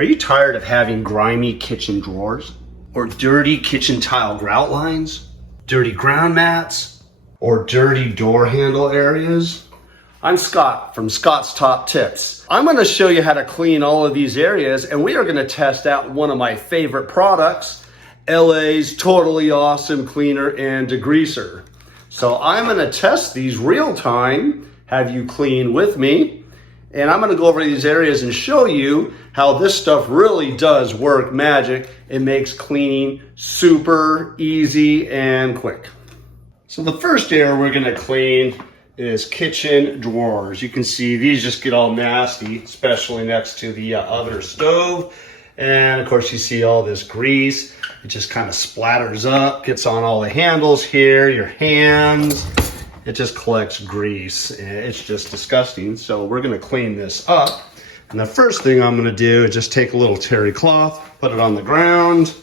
Are you tired of having grimy kitchen drawers? Or dirty kitchen tile grout lines? Dirty ground mats? Or dirty door handle areas? I'm Scott from Scott's Top Tips. I'm going to show you how to clean all of these areas, and we are going to test out one of my favorite products, LA's Totally Awesome Cleaner and Degreaser. So I'm going to test these real time, have you clean with me, and I'm going to go over these areas and show you how this stuff really does work magic. It makes cleaning super easy and quick. So the first area we're going to clean is kitchen drawers. You can see these just get all nasty, especially next to the other stove. And of course you see all this grease. It just kind of splatters up, gets on all the handles here, your hands. It just collects grease. It's just disgusting. So we're gonna clean this up. And the first thing I'm gonna do is just take a little terry cloth, put it on the ground.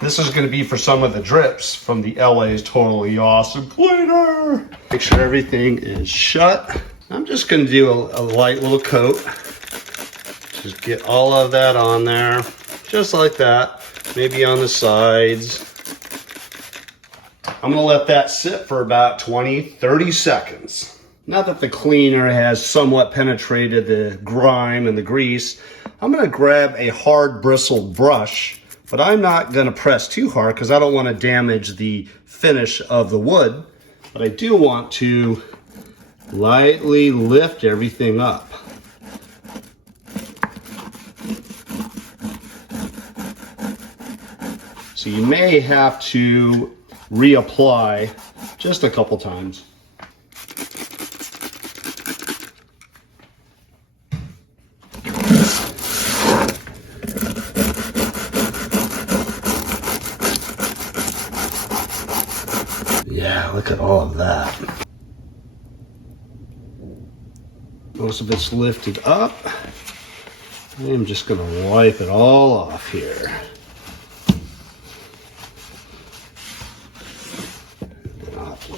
This is gonna be for some of the drips from the LA's Totally Awesome Cleaner. Make sure everything is shut. I'm just gonna do a light little coat. Just get all of that on there, just like that. Maybe on the sides. I'm gonna let that sit for about 20-30 seconds. Now that the cleaner has somewhat penetrated the grime and the grease, I'm gonna grab a hard bristled brush, but I'm not gonna press too hard because I don't wanna damage the finish of the wood, but I do want to lightly lift everything up. So you may have to reapply just a couple times. Yeah, look at all of that. Most of it's lifted up. I'm just gonna wipe it all off here.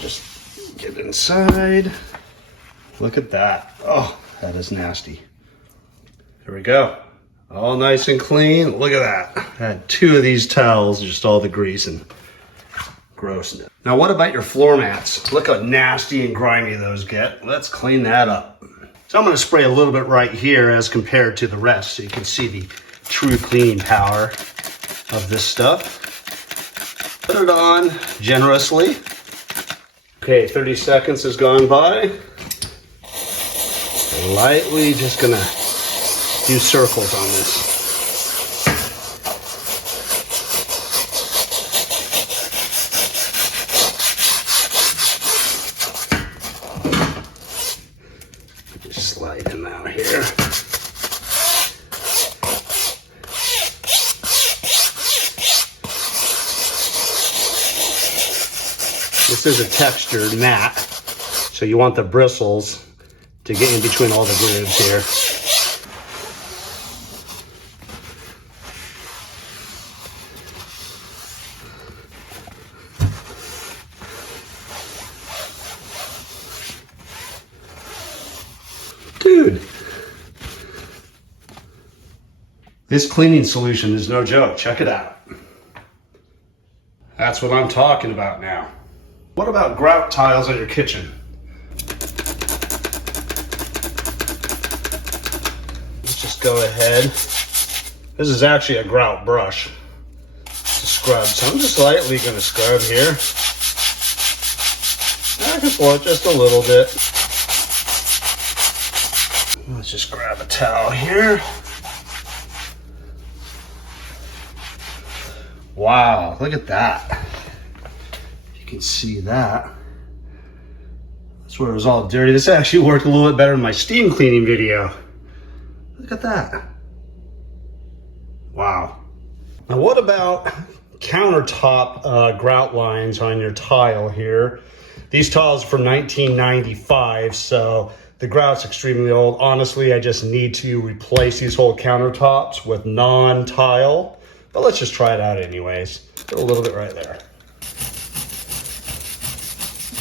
Just get inside. Look at that. Oh, that is nasty. There we go. All nice and clean. Look at that. I had two of these towels, just all the grease and grossness. Now what about your floor mats? Look how nasty and grimy those get. Let's clean that up. So I'm going to spray a little bit right here as compared to the rest so you can see the true cleaning power of this stuff. Put it on generously. Okay, 30 seconds has gone by. Lightly just gonna do circles on this. Just slide them out here. This is a textured mat, so you want the bristles to get in between all the grooves here. Dude, this cleaning solution is no joke. Check it out. That's what I'm talking about now. What about grout tiles in your kitchen? Let's just go ahead. This is actually a grout brush to scrub. So I'm just lightly going to scrub here. Back and forth just a little bit. Let's just grab a towel here. Wow, look at that. You can see that. That's where it was all dirty. This actually worked a little bit better in my steam cleaning video. Look at that. Wow. Now what about countertop grout lines on your tile here? These tiles are from 1995, so the grout's extremely old. Honestly, I just need to replace these whole countertops with non-tile, but let's just try it out anyways. Put a little bit right there.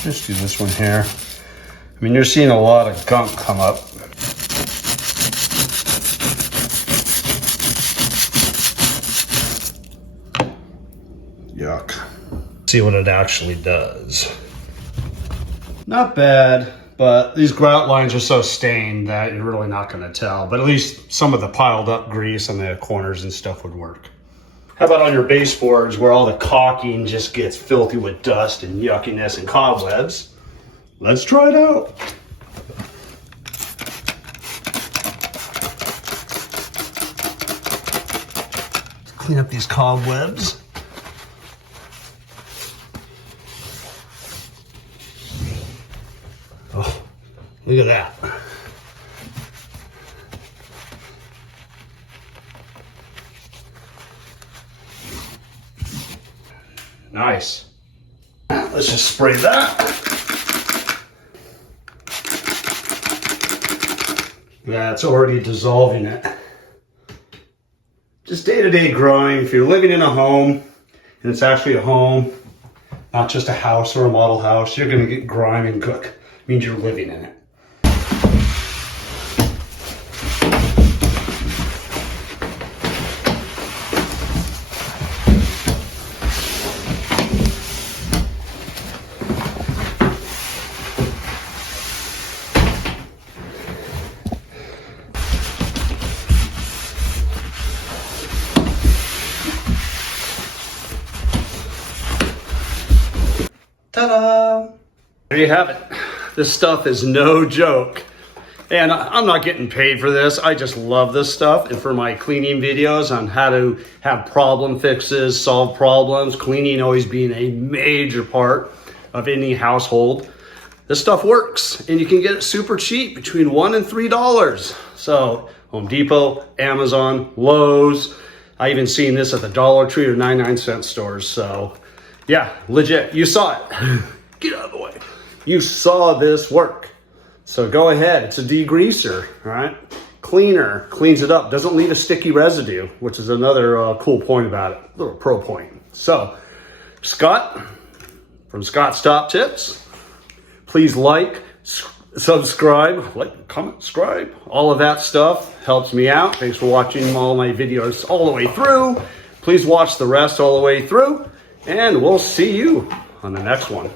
Just do this one here. I mean, you're seeing a lot of gunk come up. Yuck. See what it actually does. Not bad, but these grout lines are so stained that you're really not going to tell. But at least some of the piled up grease on the corners and stuff would work. How about on your baseboards where all the caulking just gets filthy with dust and yuckiness and cobwebs? Let's try it out. Let's clean up these cobwebs. Oh, look at that. Nice. Let's just spray that. That's already dissolving it. Just day-to-day grime. If you're living in a home, and it's actually a home, not just a house or a model house, you're gonna get grime and gook. It means you're living in it. Ta-da! There you have it. This stuff is no joke. And I'm not getting paid for this. I just love this stuff. And for my cleaning videos on how to have problem fixes, solve problems, cleaning always being a major part of any household, this stuff works. And you can get it super cheap, between $1 and $3. So Home Depot, Amazon, Lowe's. I even seen this at the Dollar Tree or 99-cent stores. So yeah, legit. You saw it. Get out of the way. You saw this work. So go ahead. It's a degreaser, right? Cleaner, cleans it up, doesn't leave a sticky residue, which is another cool point about it, little pro point. So, Scott, from Scott's Top Tips, please like, subscribe, comment, subscribe. All of that stuff helps me out. Thanks for watching all my videos all the way through. Please watch the rest all the way through. And we'll see you on the next one.